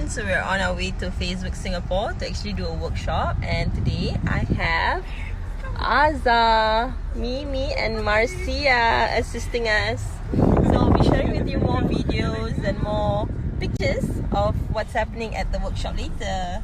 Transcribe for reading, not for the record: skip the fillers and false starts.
everyone, so we're on our way to Facebook Singapore to actually do a workshop, and today I have Azza, Mimi and Marcia assisting us. So I'll be sharing with you more videos and more pictures of what's happening at the workshop later.